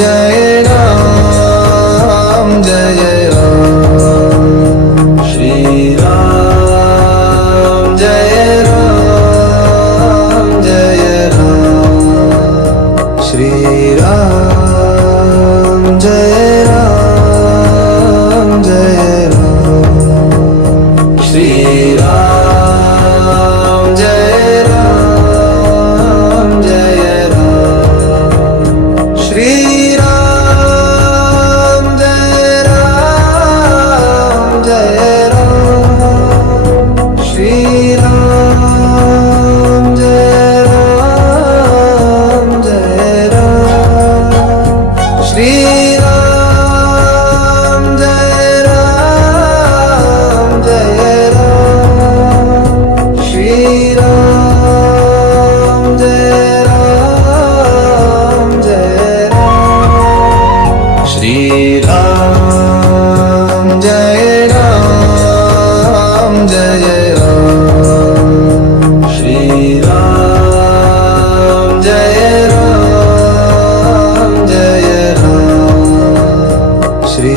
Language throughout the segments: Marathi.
जय राम जय राम श्री राम जय राम जय राम श्री राम जय राम जय राम श्री राम जय राम जय राम श्री राम जय राम जय राम श्री राम जय राम जय राम श्री राम जय राम जय राम श्री राम जय राम जय राम श्री राम जय राम जय राम श्री राम जय राम जय राम श्री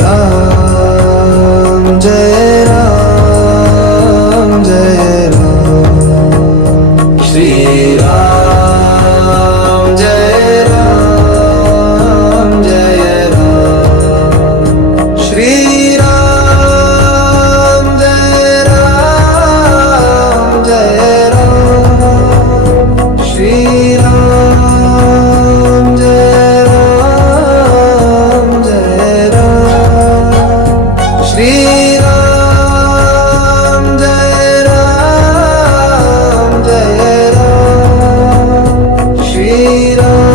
राम जय राम जय राम श्री राम जय राम जय राम श्री राम जय राम जय राम श्री राम जय राम जय राम श्री राम जय राम जय राम श्री राम